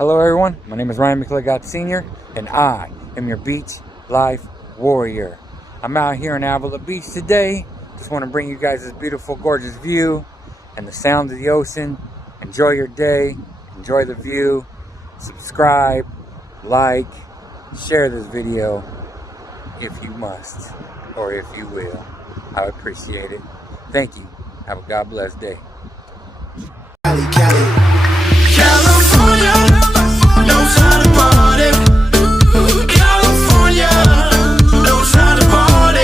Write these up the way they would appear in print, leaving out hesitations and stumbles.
Hello everyone, my name is Ryan McLeod Sr. and I am your beach life warrior. I'm out here in Avila Beach today. Just want to bring you guys this beautiful, gorgeous view and the sounds of the ocean. Enjoy your day, enjoy the view, subscribe, like, share this video if you must, or if you will. I would appreciate it. Thank you. Have a God bless day. California knows how to party. California knows how to party.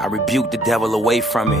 I rebuke the devil away from it.